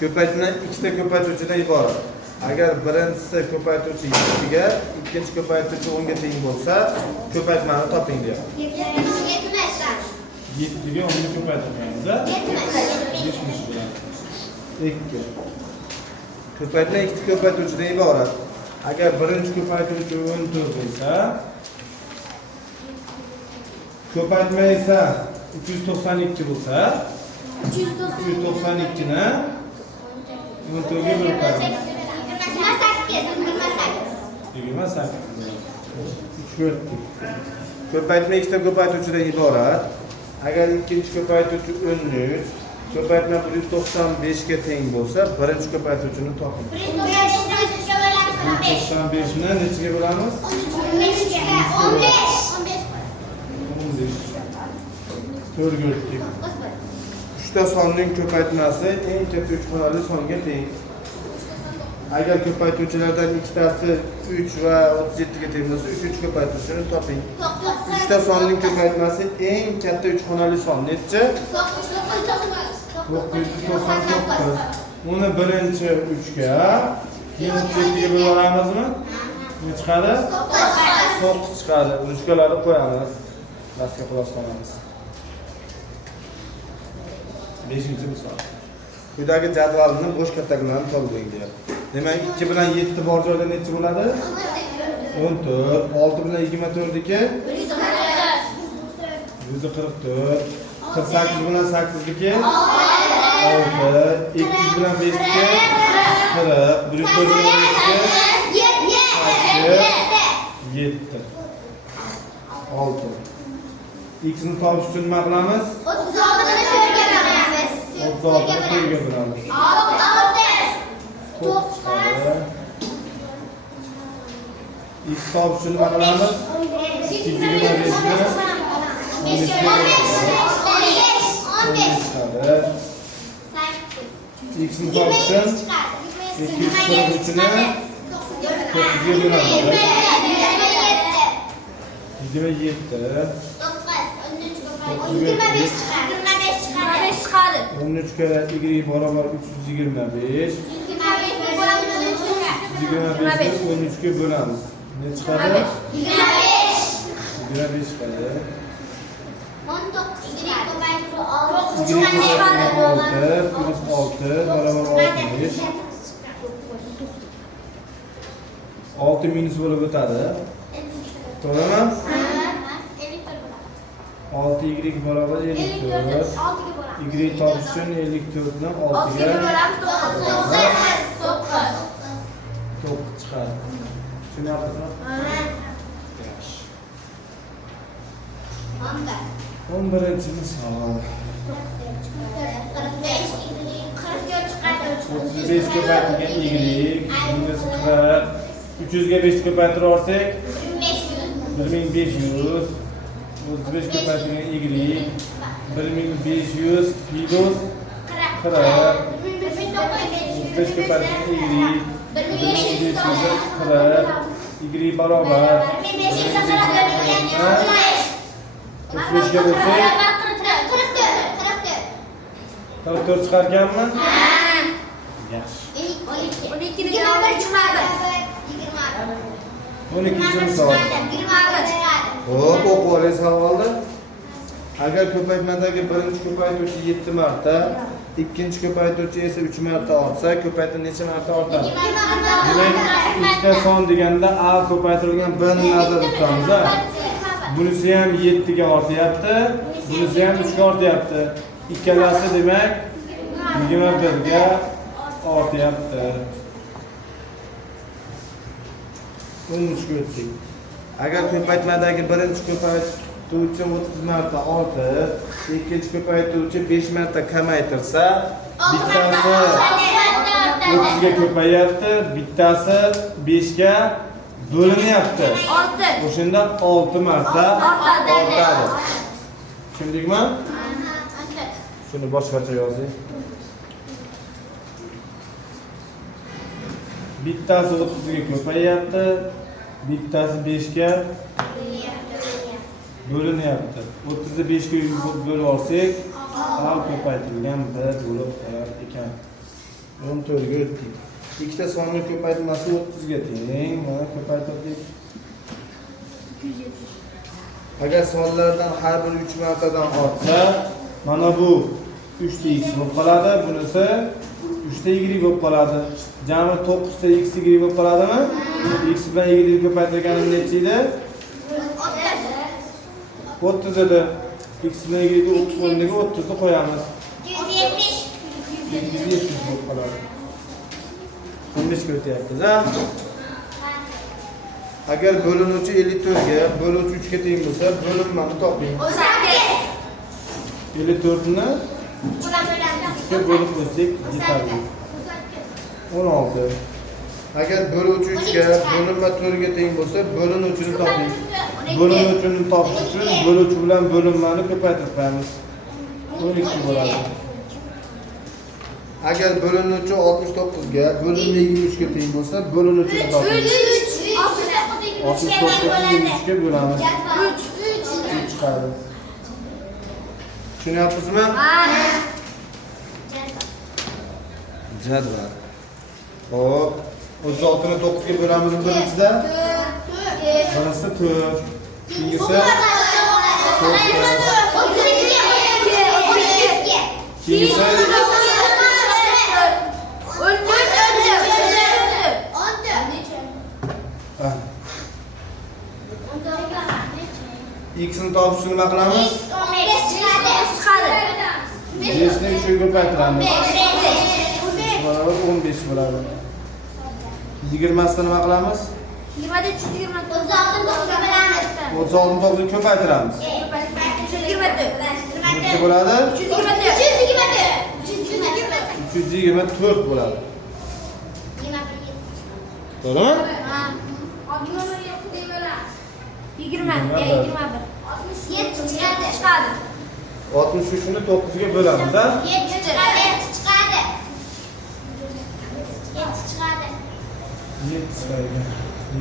Ko'paytma ikkita ko'paytuvchidan iborat. Agar birinchisi ko'paytuvchi 7ga, ikkinchi ko'paytuvchi 10ga teng bo'lsa, ko'paytmani toping deyapti. 7ga 10 ga ko'paytirmaymiz. 70 bilan. 2. Ko'paytma ikkita ko'paytuvchidan iborat. Agar birinchi ko'paytuvchi 14 bo'lsa, ko'paytma esa 392 bo'lsa, 392 ni 14 ga bo'lib qo'yamiz. 28. 3 Ko'paytma ikkita ko'paytuvchidan iborat. Agar ikkinchi ko'paytuvchi 13, ko'paytma 195 ga teng bo'lsa, birinchi ko'paytuvchini toping. 195 ni nechaga bo'lamiz? 15 ga. 15. 4 ga o'tdik. Uchta sonning ko'paytmasi eng katta 3 xonali songa teng. Agar ko'paytuvchilardan ikkitasi 3 va 37 ga teng bo'lsa, 3 ko'paytuvchini toping. Uchta sonning ko'paytmasi eng katta 3 xonali son necha? 999. Uni birinchi 3 ga, keyin 37 ga bo'lib olamizmi? Ne chiqadi? 9 chiqadi. Uchkalarni qo'yamiz. Pastga quloq solamiz. 5-misol. Quyidagi jadvalni bo'sh kataklarni to'ldiring deyapti. Demak, 2 bilan 7 bor joyda necha bo'ladi? 14. 6 bilan 24niki 144. 48 bilan 8niki 6. 200 bilan 5niki 40. 104 bilan 7. 6. X ni topish uchun nima qilamiz? 36 ni 4 ga bo'lamiz. 36 ni 4 ga bo'lamiz. 9 chiqadi. X topish uchun nima qilamiz? 225 ni 15 chiqadi. X ni topish uchun 243 ni 9 ga bo'lamiz. 27. 13 kere y beraber 325. 325 13 ga bo'lamiz. Ne chiqadi? 25 chiqadi. 19 plus 6 beraber 60. 6 minus bo'lib o'tadi. To'g'rimi? 6y beraber 54. Y topish uchun 54 ni 6 ga 9 chiqadi. Tushunyapsizmi? Yaxshi. 11-chi misol. 35 ko'paytirgan y minus 40. 300 ga 5 ko'paytirib olsak 1500. 35 ko'paytirgan y 1500 minus 40. 35 ko'paytirgan y 1540. Y barobar 35 ga bo'lsak 44 chiqarganmi? Yaxshi. 12 ni 1 chiqadi. 12-chi misol. Xo'p, o'qib oling savolni. Agar ko'paytmadagi birinchi ko'paytuvchi 7 marta, ikkinchi ko'paytuvchi esa 3 marta ortsa, ko'paytma necha marta ortadi? Demak, ikkita son deganda a ko'paytirilgan b ni nazarda tutamiz. Bunisi ham 7 ga ortyapti, bunisi ham 3 ga ortyapti. Ikkalasi demak 21 ga ortyapti. 13 ga o'tdik. Agar ko'paytmadagi birinchi ko'paytuvchi 30 marta ortib, ikkinchi ko'paytuvchi 5 marta kamaytirsa, bittasi 30 ga ko'payapti, bittasi 5 ga bo'linyapti. O'shanda 6 marta ortadi. Tushundingmi? Shuni boshqacha yozing. Bittasi 30 ga ko'payapti, bittasi 5 ga bo'linyapti. 30 ni 5 ga bo'lib olsak, a ko'paytirilgan b bo'lib qolar ekan. 14 ga o'tdik. Ikkita sonli ko'paytmasi 30 ga teng. Mana ko'paytirdik. Agar sonlardan har biri 3 martadan ortsa, mana bu 3 ta x bo'lib qoladi. Bunisi 3 ta y bo'lib qoladi. Jami 9 ta x y bo'lib qoladimi? X bilan y ni ko'paytirganim necha edi? 30 edi. X bilan y ni o'rniga 30 ni qo'yamiz. 170. 170 bo'lib qoladi. 15 ga o'tyapmiz, ha? Agar bo'linuvchi 54 ga, bo'luvchi 3 ga teng bo'lsa, bo'linmani toping. 54 ni 3 ga bo'lib qo'ysak yetadi. 16. Agar bo'luvchi 3 ga, bo'linma 4 ga teng bo'lsa, bo'linuvchini toping. Bo'linuvchini topish uchun bo'luvchi bilan bo'linmani ko'paytirib qo'yamiz. 12 bo'ladi. Agar bo'linuvchi 69 ga, bo'linma 23 ga teng bo'lsa, bo'linuvchini toping. 69 ni 23 ga bo'lamiz. 3 chiqadi. Tushunyapsizmi? Jadval. Xo'p, 36 ni 9 ga bo'lamiz birinchisida. Birisi 4. Ikkinchisi 2. X ni topishni nima qilamiz? 5 ni 3 ga ko'paytiramiz. 15 bo'ladi. 20 ni nima qilamiz? 36 ni 9 ga ko'paytiramiz. Necha bo'ladi? 324 bo'ladi. To'g'rimi? 63 ni 9 ga bo'lamiz, ha? 7 chiqadi. 7 chiqadi.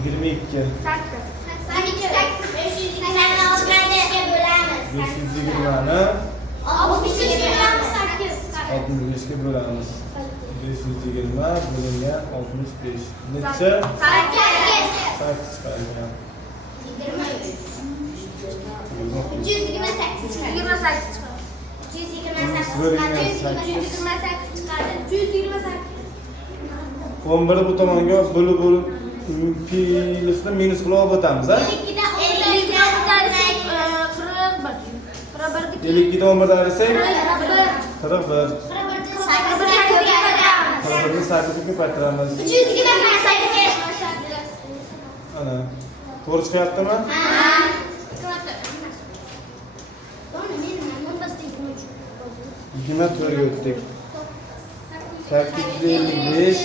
22. 520 ni 65 ga bo'lamiz. 520 bo'lingan 65. Necha? 8 chiqadi. 11 bu tomonga bo'lib pilisni minus qilib o'tamiz, ha? 52 dan 11 darasak 41. 41 ni 8 ga ko'paytiramiz. Ana. To'g'ri chiqyaptimi? Yigirma to'rtga o'tdik. 855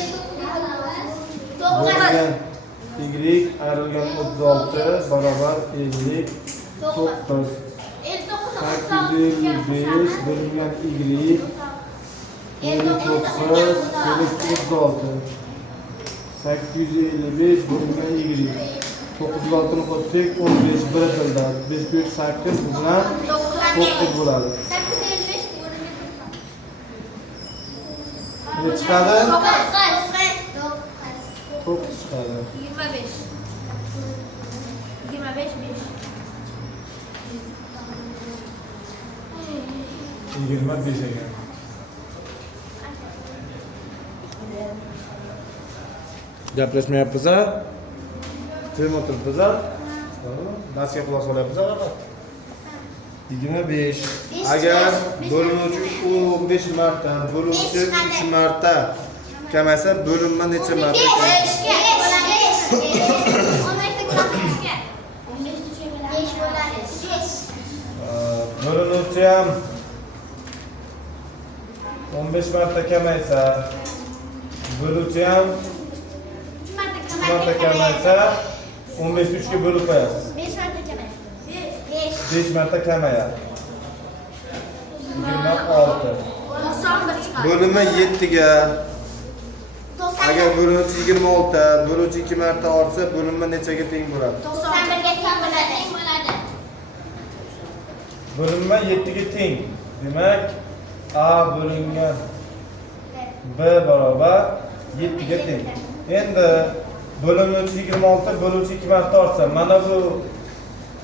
bo'lgan y ayrilgan 36 barobar 59. 855 bo'lingan y 59 36. 855 bo'lingan y 96 ni qo'shsak 15 biritildi. 5 + 8 bilan 9 bo'ladi. Ne chiqadi? 9 chiqadi. 25. 25 25 ekan. Gaplashmayapmiz, ha? Tim o'tiribmiz, ha? Darsga quloq solyapmiz, ha? 25. Agar bo'linuvchi 15 marta, bo'luvchi 3 marta kamaysa, bo'linma necha marta kamayadi? 5 bo'ladi. Bo'linuvchi ham 15 marta kamaysa, bo'luvchi ham 3 marta kamaysa, 15 ni 3 ga bo'lib qo'yasiz. 5 marta kamayadi. 5 marta kamayadi. 26. 91 chiqadi. Bo'linma 7 ga. Agar bo'linuvchi 26, bo'linuvchi 2 marta ortsa, bo'linma nechaga teng bo'ladi? 91 ga teng bo'ladi. Bo'linma 7 ga teng. Demak, A bo'lingan b barobar 7 ga teng. Endi bo'linuvchi 26 bo'luvchi 2 marta ortsa, mana bu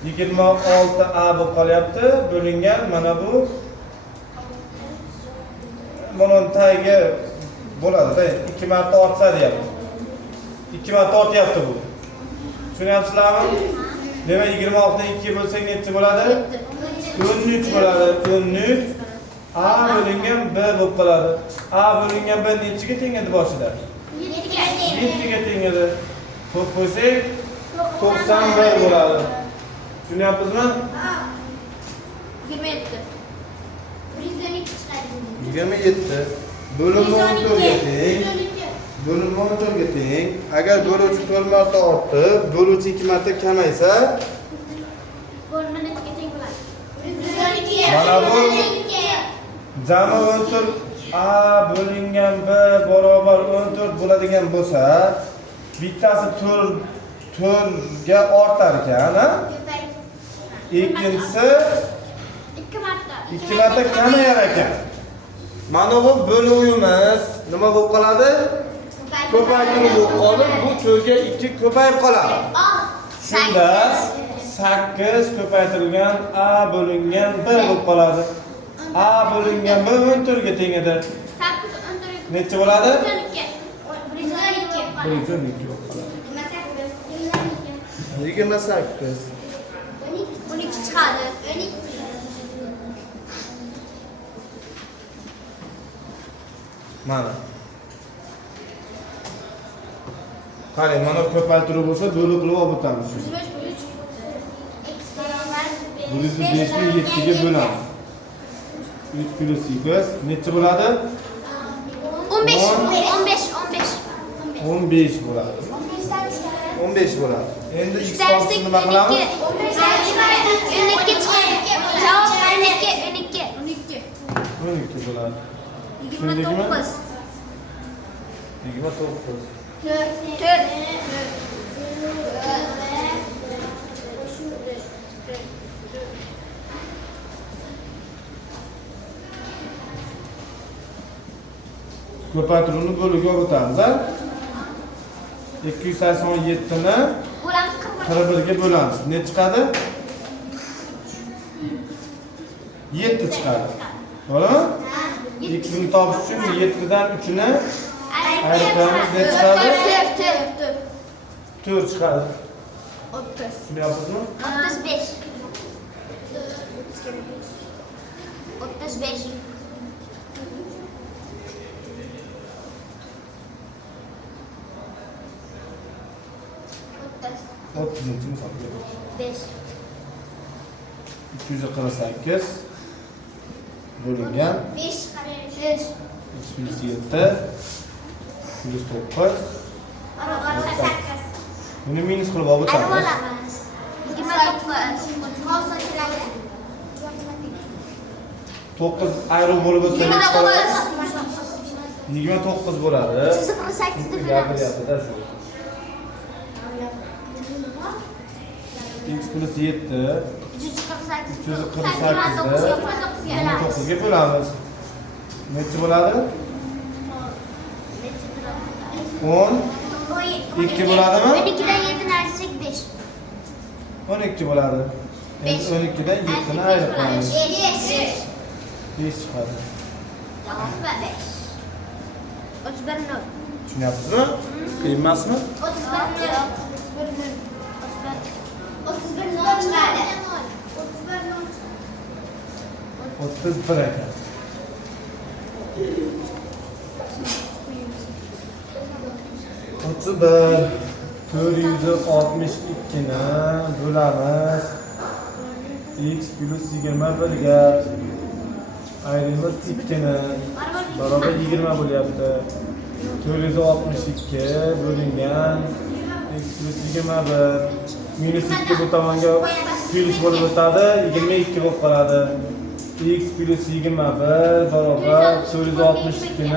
26a bo'lib qolyapti. Bo'lingan mana bu bunun tagi bo'ladi-da, 2 marta ortsa deyapti. 2 marta ortyapti bu. Tushunyapsizlarmi? Demak 26 ni 2 ga bo'lsak necha bo'ladi? 13 bo'ladi. 13 a bo'lingan b bo'lib qoladi. A bo'lingan b nechiga teng edi boshida? 7 ga teng edi. Ko'p qo'ysak 91 bo'ladi. Tushunyapsizmi? 27. 112 chiqadi. 27 bo'linma 14 ga teng. Bo'linma 14 ga teng. Agar bo'luvchi 4 marta ortib, bo'luvchi 2 marta kamaysa, Bo'linma nechiga teng bo'ladi? 112. mana bu jami 14 a bo'lingan b barobar 14 bo'ladigan bo'lsa, bittasi 4 ga ortar ekan, ha? Ikkinchisi 2 marta. 2 marta kamayar ekan. Mana bu bo'luvimiz nima bo'lib qoladi? Ko'paytirib bo'lib qolib, bu 4 ga 2 ko'payib qoladi. Shunda 8 ko'paytirilgan a bo'lingan b bo'lib qoladi. A bo'lingan b 14 ga teng edi. 8 14. Necha bo'ladi? 112. 112 bo'lib qoladi. 28. 12 chiqadi. 12. Mana. Qarang, mana ko'paytiruv bo'lsa, bo'lib qilib olib o'tamiz. 105 ni 7 ga bo'lamiz. 3 plus 8 necha bo'ladi? 15. 15 bo'ladi. 15 bo'ladi. Endi x solishni nima qilamiz? 12 chiqadi. Javob 12. 12 bo'ladi. 29. 29. 4. Ko'paytiruvni bo'liga olib o'tamiz, ha? 287 ni Bo'lamiz 41 ga bo'lamiz. Ne chiqadi? 7 chiqadi. To'g'rimi? X ni topish uchun 7 dan 3 ni ayiramiz. Ne chiqadi? 4 chiqadi. 30. Tushunyapsizmi? 35. 35. O'ttizinchi misol. 5. 248 bo'lingan 5. x plus 7 plus 9. Buni minus qilib olib o'tamiz. 9 ayruv bo'lib o'tsa necha bo'ladi? 29 bo'ladi. 148 Gapiryapti-da shu. X plus 7 348 29 ga bo'lamiz. Necha bo'ladi? 10 2 bo'ladimi? 12 dan 7 ni ayirsak 5. 12 bo'ladi. Endi 12 dan 7 ni ayirib qo'yamiz. 5 chiqadi. Javob 5. 31 nol. Tushunyapsizmi? Qiyin emasmi? 31 nol. 31 nol chiqadi. 31 nol. 31 ekan. Otuz bir 462 ni bo'lamiz. X plus 21 ga ayrimiz 2 ni barobar 20 bo'lyapti. 462 bo'lingan x plus 21 minus 2 bu tomonga plus bo'lib o'tadi, 22 bo'lib qoladi. X plus 21 barobar 462 ni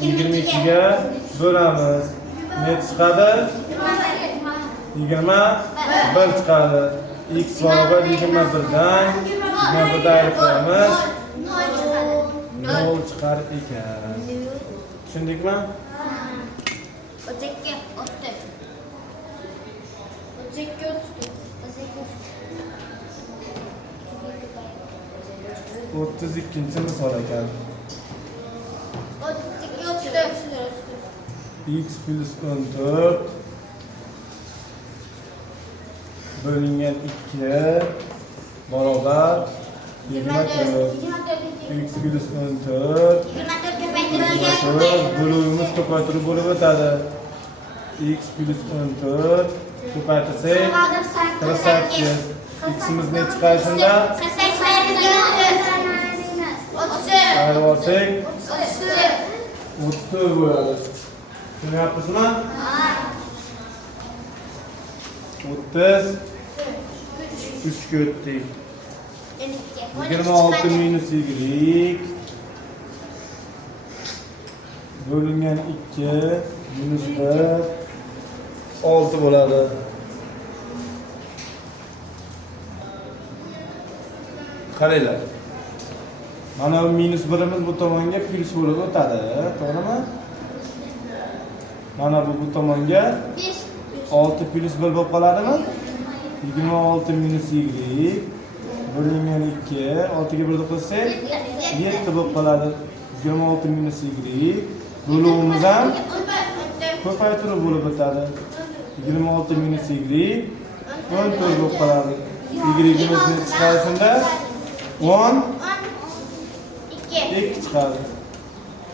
22 ga bo'lamiz. Ne chiqadi? 21 chiqadi. X barobar 21 dan 21 da ayirib qo'yamiz. 0 chiqar ekan. Tushundikmi? 32, 34. 32, 32-chi misol ekan. 32, 34. X plus 14 bölüngen 2 barobar 24. X plus 14 bölümümüz ko'paytirib bo'lib o'tadi. X plus 14 ko'paytirsak 48. X'imiz ne chiqadi shunda? 34. Olsak 34 bo'ladi. Tushunyapsizmi? 33 ga o'tdik. 26 minus y bölüngen 2 minus 1 6 bo'ladi. Qaranglar. Mana bu minus birimiz bu tomonga plus bo'lib o'tadi, to'g'rimi? Mana bu tomonga 6 plus 1 bo'lib qoladimi? 26 minus y bölüngen 2 6 ga 1 qo'shsak 7 bo'lib qoladi. 26 minus y bölümümüz ham ko'paytirib bo'lib o'tadi. 26 minus y 14 bo'lib qoladi. Y'imiz ne chiqadi shunda? 10 2 chiqadi.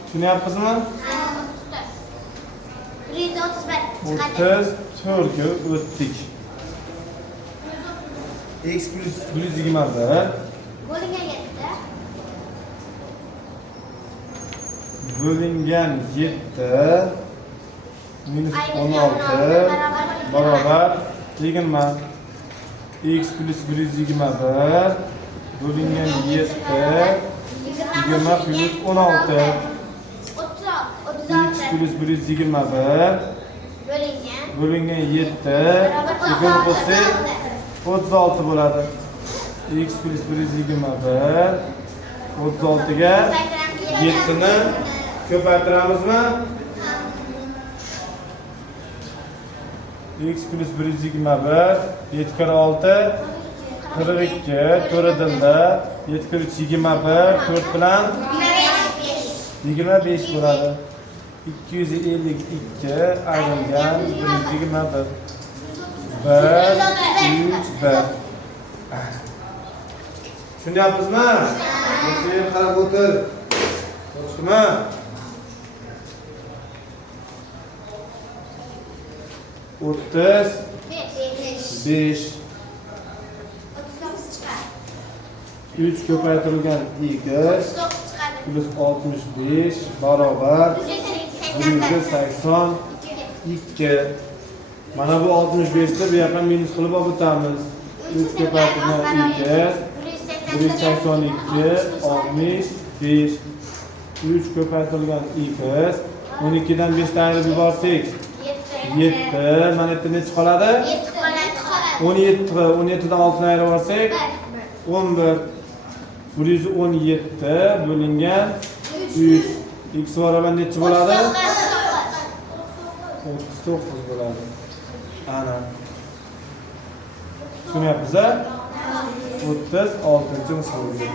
Tushunyapsizmi? 34 ga o'tdik. X plus 121 bölüngen 7 minus 16 barobar 20. X plus 121 bölüngen 7 20 plus 16 X plus 121 bölüngen 7 20 qo'shsak 36 bo'ladi. X plus 121 36 ga 7 ni ko'paytiramizmi? X plus 121 7 kere 6 42 to'rdinda 7 kere 3 21 4 bilan 25 bo'ladi. 252 ayrılgan 121 1 tushunyapsizmi? Sen qarab o'tir. To'g'rimi? O'ttiz 5 3 ko'paytirilgan x plus 65 barobar 182. Mana bu 65 ni bu yoqqa minus qilib olib o'tamiz. 3 ko'paytirilgan x 182 65 3 ko'paytirilgan x 12 dan 5 dan ayirib yuborsak 7 mana yerda necha qoladi? 17 17 dan 6 ni ayirib yuborsak 11 117 bo'lingan 3 x barobar necha bo'ladi? 39 bo'ladi. Ana. Tushunyapsiz-a? 36-misolga.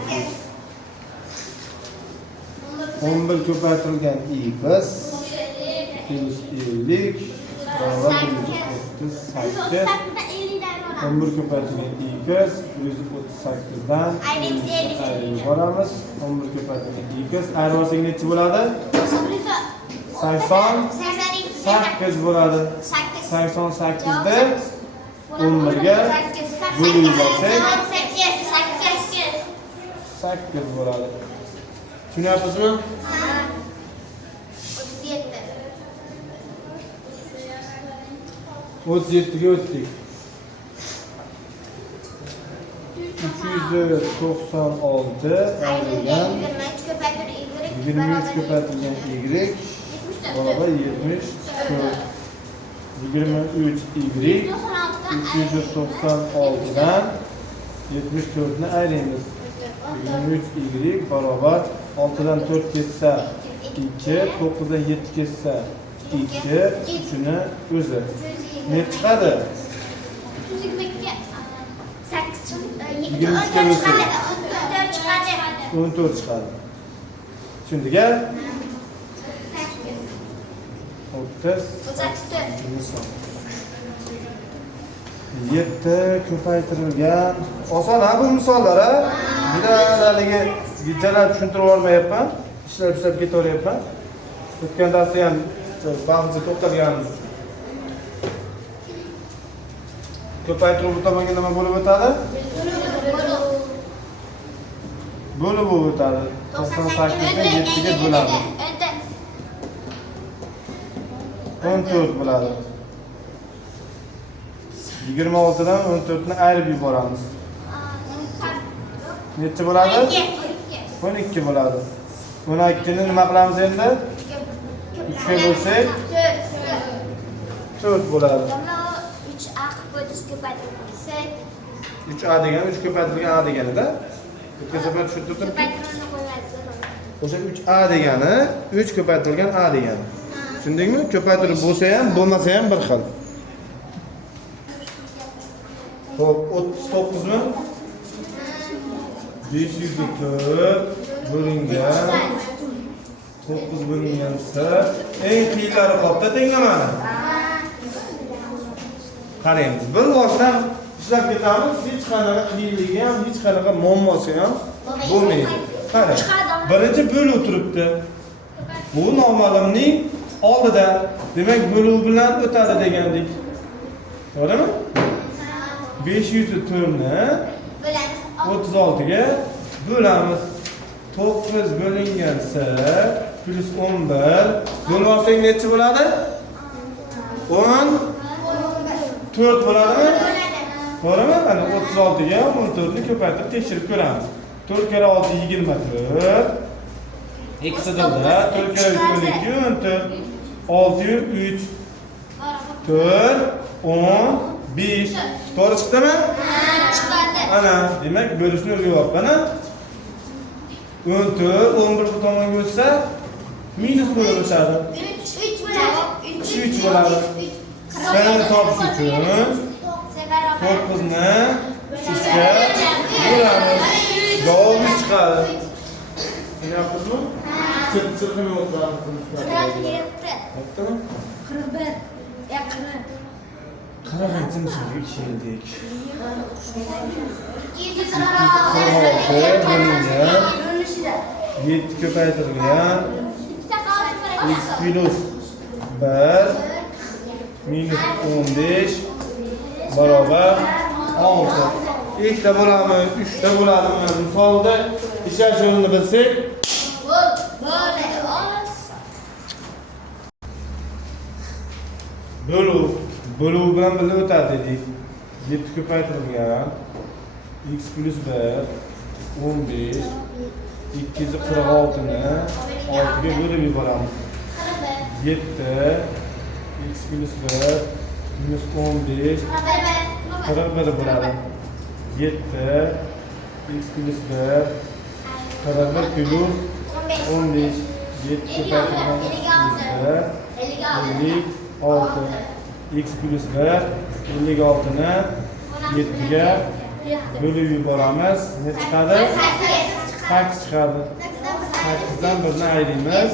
11 ko'paytirilgan x plus 50 barobar 138. 11 ko'paytirilgan x 138 dan ayrib yuboramiz. 11 ko'paytirilgan x ayrib olsak necha bo'ladi? 88 bo'ladi. 88 da 11 ga bo'lib yuborsak 8 bo'ladi. Tushunyapsizmi? 37 ga o'tdik. 296 ayrılgan 23 ko'paytirilgan y barobar 74. 23 y 296 dan 74 ni ayraymiz. 23 y barobar 6 dan 4 ketsa 2, 9'dan 7 kessa 2, 3'ünü o'zi. Ne chiqadi? 322 8 14 chiqadi. 14 chiqadi. Tushundik-a? 30 7 ko'paytirilgan. Oson ha bu misollar ha. Juda haligi gijjalar tushuntirib olmayapman. Ishlab ketaveryapman. O'tgan darsda ham ba'zi to'xtalganmiz. Ko'paytiruv bu tomonga nima bo'lib o'tadi? Bo'lib o'tadi. 98 ni 7 ga bo'ladi. 14 bo'ladi. 26 dan 14 ni ayirib yuboramiz. Necha bo'ladi? 12 bo'ladi. 12 ni nima qilamiz endi? 3 ga bo'lsak 4 bo'ladi. 3a degan 3 ko'paytirilgan a deganida. O'tgan safar tushuntirdim. O'sha 3a degani 3 ko'paytirilgan a degani. Tushundingmi? Ko'paytirib bo'lsa ham, bo'lmasa ham bir xil. Xo'p, 39 mi? 504 bo'lingan 9 bo'lingansa, eng qiyinlari qoldi tenglamani. Qaraymiz. Bir boshdan ishlab ketamiz, hech qanaqa qiyinligi ham, hech qanaqa muammosi ham bo'lmaydi. Qarang. Birinchi bo'luv turibdi. Bu noma'lumning oldida. Demak, bo'luv bilan o'tadi degandik. To'g'rimi? 504 ni 36 ga bo'lamiz. 9 bo'lingansa plus 11 bo'lib olsak necha bo'ladi? 14 bo'ladimi? To'g'rimi? Ana 36 ga 14 ni ko'paytirib tekshirib ko'ramiz. 4 kere 6 24. Eksidirda 4 kere 3 14. 6 3 4 10 5. To'g'ri chiqdimi? Chiqadi. Ana, demak bo'lishni o'rganyapman. 14 11 bu tomonga o'tsa minus bo'lib o'tadi. 3 bo'ladi. 3 bo'ladi. Sani topish uchun 9 ni 3 ga bo'lamiz. Javobimiz chiqadi. Tushunayapsizmi? Chirqimi o'tamiz. 47. 41. Yaqin. Qarag'ancha misolga keldik. 7 ko'paytirilgan x plus 1 minus 15 barobar 6. Ikkita bo'ladimi, 3ta bo'ladimi? Misolda ishlash yo'lini bilsak, bo'luv bilan birga o'tadi dedik. 7 ko'paytirilgan x plus 1 15 246 ni 6 ga bo'lib yuboramiz. 7 x plus 1 minus 15 41 bo'ladi. 7 x plus 1 41 plus 15 7 ko'paytirilgan x plus 56 x plus 1 56 ni 7 ga bo'lib yuboramiz. Ne chiqadi? 8 chiqadi. 8 dan 1 ni ayiramiz.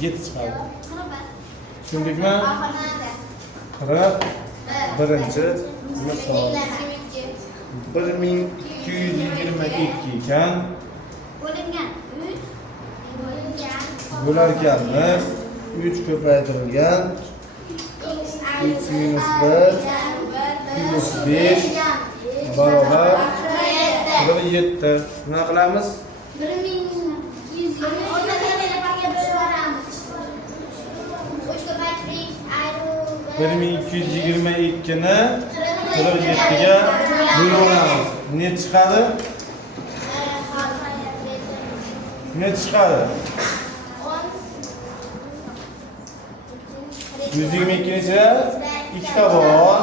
7 chiqadi. Tushundikmi? 41-chi misol. 1222 ekan. Bo'larkanmiz. 3 ko'paytirilgan x minus 1 plus 5 barobar 47. Nima qilamiz? 1222 ni 47 ga bo'lib olamiz. Ne chiqadi? Ne chiqadi? 122 ni ichida 2 ta bor.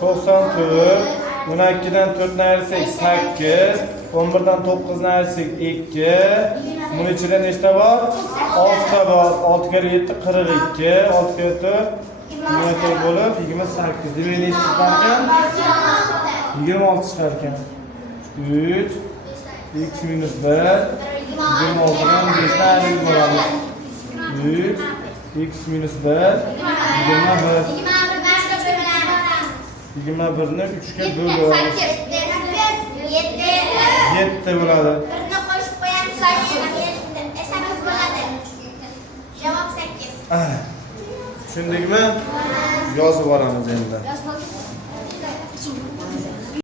94. 12 dan 4 ni ayirsak 8. 11 dan 9 ni ayirsak 2. Bunun ichida nechta bor? 6 ta bor. 6 kere 7 42, 6 kere 4 24 bo'lib 28. Demak nechta chiqar ekan? 26 chiqar ekan. 3 x minus 1 26dan 5 ta aniq bo'ladi. 3 x minus 1 21. 21 ni 3 ga bo'lib 7 bo'ladi. Birini qo'shib qo'yamiz, 8 bo'ladi. Javob 8. Tushundingmi? Yozib olamiz endi. Yozmoqchi